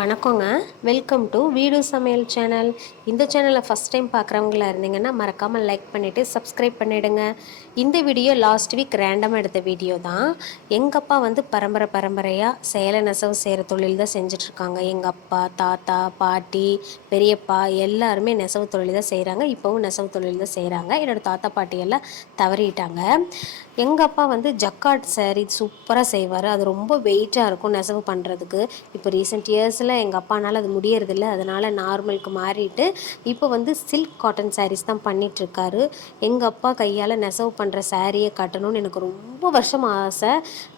வணக்கங்க. Welcome to வீடு சமையல் சேனல். இந்த சேனலை ஃபஸ்ட் டைம் பார்க்குறவங்களா இருந்தீங்கன்னா மறக்காமல் லைக் பண்ணிவிட்டு சப்ஸ்கிரைப் பண்ணிவிடுங்க. இந்த வீடியோ லாஸ்ட் வீக் ரேண்டமாக எடுத்த வீடியோ தான். எங்கள் அப்பா வந்து பரம்பரையாக சேலை நெசவு செய்கிற தொழில் தான் செஞ்சிட்ருக்காங்க. எங்கள் அப்பா, தாத்தா, பாட்டி, பெரியப்பா எல்லாருமே நெசவு தொழில் தான் செய்கிறாங்க. இப்போவும் நெசவு தொழில் தான் செய்கிறாங்க. என்னோடய தாத்தா பாட்டி எல்லாம் தவறிட்டாங்க. எங்கள் அப்பா வந்து ஜக்கார்ட் சேரீ சூப்பராக செய்வார். அது ரொம்ப வெயிட்டாக இருக்கும் நெசவு பண்ணுறதுக்கு. இப்போ ரீசெண்ட் இயர்ஸில் எங்கள் அப்பானால் அது முடியறதில்ல. அதனால் நார்மலுக்கு மாறிட்டு இப்போ வந்து சில்க் காட்டன் சாரீஸ் தான் பண்ணிகிட்ருக்காரு. எங்கள் அப்பா கையால் நெசவு பண்ணுற சாரியை கட்டணும்னு எனக்கு ரொம்ப வருஷம் ஆசை.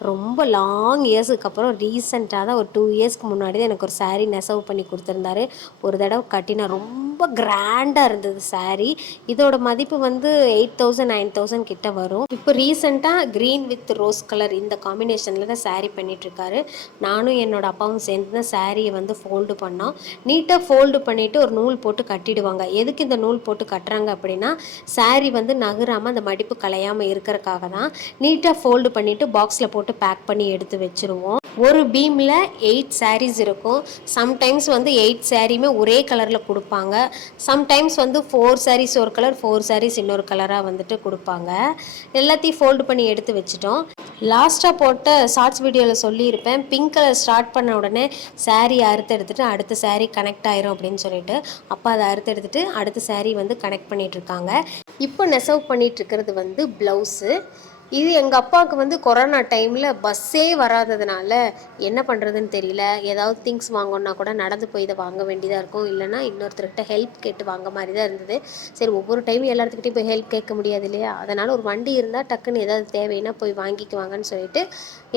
ரொம்ப லாங் இயர்ஸுக்கு அப்புறம் ரீசெண்டாக தான் ஒரு 2 இயர்ஸ்க்கு முன்னாடி தான் எனக்கு ஒரு சாரீ நெசவு பண்ணி கொடுத்துருந்தாரு. ஒரு தடவை கட்டினா ரொம்ப கிராண்டாக இருந்தது சாரீ. இதோட மதிப்பு வந்து 8,000 9,000 கிட்ட வரும். இப்போ ரீசெண்டாக க்ரீன் வித் ரோஸ் கலர் இந்த காம்பினேஷனில் தான் சாரீ பண்ணிகிட்ருக்காரு. நானும் என்னோடய அப்பாவும் சேர்ந்து தான் சாரியை வந்து ஃபோல்டு பண்ணோம். நீட்டாக ஃபோல்டு பண்ணிவிட்டு ஒரு நூல் போட்டு கட்டிடுவாங்க. எதுக்கு இந்த நூல் போட்டு கட்டுறாங்க அப்படின்னா, சாரீ வந்து நகராமல் அந்த மடிப்பு கலையாமல் இருக்கிறக்காக தான். நீட்டாக ஃபோல்டு பண்ணிவிட்டு பாக்ஸில் போட்டு பேக் பண்ணி எடுத்து வச்சுருவோம். ஒரு பீமில் 8 சாரீஸ் இருக்கும். சம்டைம்ஸ் வந்து 8 சாரியுமே ஒரே கலரில் கொடுப்பாங்க. சம்டைம்ஸ் வந்து 4 சாரீஸ் ஒரு கலர், 4 சாரீஸ் இன்னொரு கலராக வந்துட்டு கொடுப்பாங்க. எல்லாத்தையும் ஃபோல்டு பண்ணி எடுத்து வச்சுட்டோம். லாஸ்ட்டாக போட்ட ஷார்ட்ஸ் வீடியோவில் சொல்லியிருப்பேன், பிங்க் கலர் ஸ்டார்ட் பண்ண உடனே சாரீ அறுத்து எடுத்துகிட்டு அடுத்த சாரீ கனெக்ட் ஆயிரும் அப்படின்னு சொல்லிட்டு அப்பா அதை அறுத்து எடுத்துகிட்டு அடுத்த சாரீ வந்து கனெக்ட் பண்ணிகிட்ருக்காங்க. இப்போ நெசவு பண்ணிகிட்ருக்கிறது வந்து ப்ளவுஸு. இது எங்கள் அப்பாவுக்கு வந்து கொரோனா டைமில் பஸ்ஸே வராததுனால என்ன பண்ணுறதுன்னு தெரியல. ஏதாவது திங்ஸ் வாங்கணுன்னா கூட நடந்து போய் இதை வாங்க வேண்டியதாக இருக்கும். இல்லைனா இன்னொருத்தர்கிட்ட ஹெல்ப் கேட்டு வாங்க மாதிரி தான் இருந்தது. சரி, ஒவ்வொரு டைமும் எல்லாத்துக்கிட்டையும் போய் ஹெல்ப் கேட்க முடியாது இல்லையா? அதனால் ஒரு வண்டி இருந்தால் டக்குன்னு ஏதாவது தேவைன்னா போய் வாங்கிக்குவாங்கன்னு சொல்லிட்டு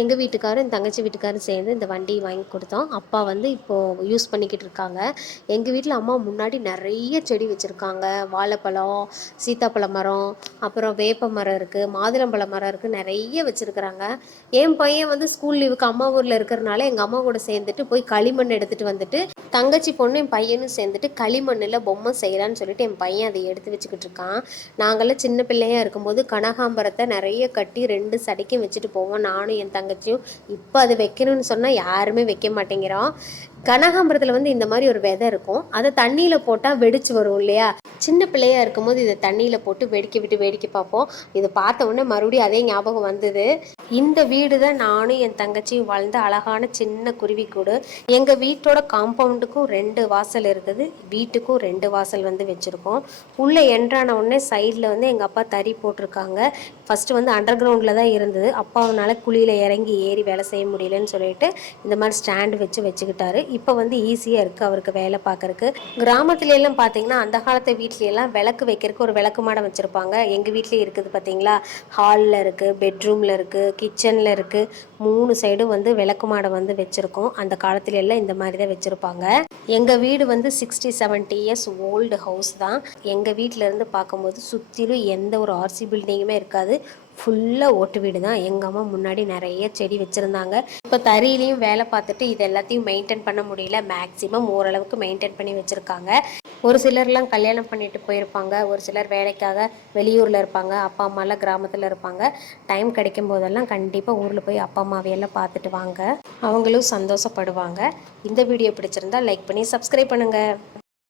எங்கள் வீட்டுக்காரும் என் தங்கச்சி வீட்டுக்காரும் சேர்ந்து இந்த வண்டியை வாங்கி கொடுத்தோம். அப்பா வந்து இப்போது யூஸ் பண்ணிக்கிட்டு இருக்காங்க. எங்கள் வீட்டில் அம்மா முன்னாடி நிறைய செடி வச்சுருக்காங்க. வாழைப்பழம், சீத்தாப்பழ மரம், அப்புறம் வேப்ப மரம் இருக்குது, மாதுளம்பழ மரம் இருக்குது, நிறைய வச்சுருக்குறாங்க. என் பையன் வந்து ஸ்கூல் லீவுக்கு அம்மா ஊரில் இருக்கிறனால எங்கள் அம்மா கூட சேர்ந்துட்டு போய் களிமண் எடுத்துகிட்டு வந்துட்டு தங்கச்சி பொண்ணு என் பையனும் சேர்ந்துட்டு களிமண்ணில் பொம்மை செய்யலான்னு சொல்லிட்டு என் பையன் அதை எடுத்து வச்சுக்கிட்டு இருக்கான். நாங்களாம் சின்ன பிள்ளையாக இருக்கும்போது கனகாம்பரத்தை நிறைய கட்டி 2 சடைக்கும் வச்சுட்டு போவோம், நானும் என் தங்கச்சியும். இப்போ அது வைக்கணும்னு சொன்னால் யாருமே வைக்க மாட்டேங்கிறோம். கனகாம்பரத்தில் வந்து இந்த மாதிரி ஒரு விதை இருக்கும். அதை தண்ணியில் போட்டால் வெடிச்சு வரும் இல்லையா? சின்ன பிள்ளையாக இருக்கும்போது இதை தண்ணியில் போட்டு வெடிக்க விட்டு வேடிக்கை பார்ப்போம். இதை பார்த்த உடனே மறுபடியும் அதே ஞாபகம் வந்தது. இந்த வீடு தான் நானும் என் தங்கச்சியும் வாழ்ந்த அழகான சின்ன குருவிக்கூடு. எங்கள் வீட்டோட காம்பவுண்டுக்கும் 2 வாசல் இருக்குது, வீட்டுக்கும் 2 வாசல் வந்து வச்சுருக்கோம். உள்ளே என்ட்ரான உடனே சைடில் வந்து எங்கள் அப்பா தறி போட்டிருக்காங்க. ஃபஸ்ட்டு வந்து அண்டர் கிரவுண்டில் தான் இருந்தது. அப்பாவனால குழியில் இறங்கி ஏறி வேலை செய்ய முடியலன்னு சொல்லிட்டு இந்த மாதிரி ஸ்டாண்டு வச்சுக்கிட்டாரு. இப்போ வந்து ஈஸியாக இருக்குது அவருக்கு வேலை பார்க்குறக்கு. கிராமத்துல எல்லாம் பார்த்தீங்கன்னா அந்த காலத்து வீட்லையெல்லாம் விளக்கு வைக்கிறதுக்கு ஒரு விளக்கு மாடம் வச்சுருப்பாங்க. எங்கள் வீட்லேயே இருக்குது பார்த்தீங்களா? ஹாலில் இருக்குது, பெட்ரூமில் இருக்குது, கிச்சனில் இருக்குது. 3 சைடும் வந்து விளக்கு மாடம் வந்து வச்சுருக்கோம். அந்த காலத்துல எல்லாம் இந்த மாதிரி தான் வச்சுருப்பாங்க. எங்கள் வீடு வந்து 60 70 இயர்ஸ் ஓல்டு ஹவுஸ் தான். எங்கள் வீட்டிலேருந்து பார்க்கும்போது சுற்றிலும் எந்த ஒரு ஆர்சி பில்டிங்குமே இருக்காது. ஃபுல்லாக ஓட்டு வீடு தான். எங்கள் அம்மா முன்னாடி நிறைய செடி வச்சுருந்தாங்க. இப்போ தறியிலையும் வேலை பார்த்துட்டு இது எல்லாத்தையும் மெயின்டைன் பண்ண முடியல. மேக்ஸிமம் ஓரளவுக்கு மெயின்டைன் பண்ணி வச்சுருக்காங்க. ஒரு சிலர்லாம் கல்யாணம் பண்ணிட்டு போயிருப்பாங்க, ஒரு சிலர் வேலைக்காக வெளியூரில் இருப்பாங்க, அப்பா அம்மாலாம் கிராமத்தில் இருப்பாங்க. டைம் கிடைக்கும் போதெல்லாம் கண்டிப்பாக ஊரில் போய் அப்பா அம்மாவையெல்லாம் பார்த்துட்டு வாங்க, அவங்களும் சந்தோஷப்படுவாங்க. இந்த வீடியோ பிடிச்சிருந்தா லைக் பண்ணி சப்ஸ்கிரைப் பண்ணுங்கள்.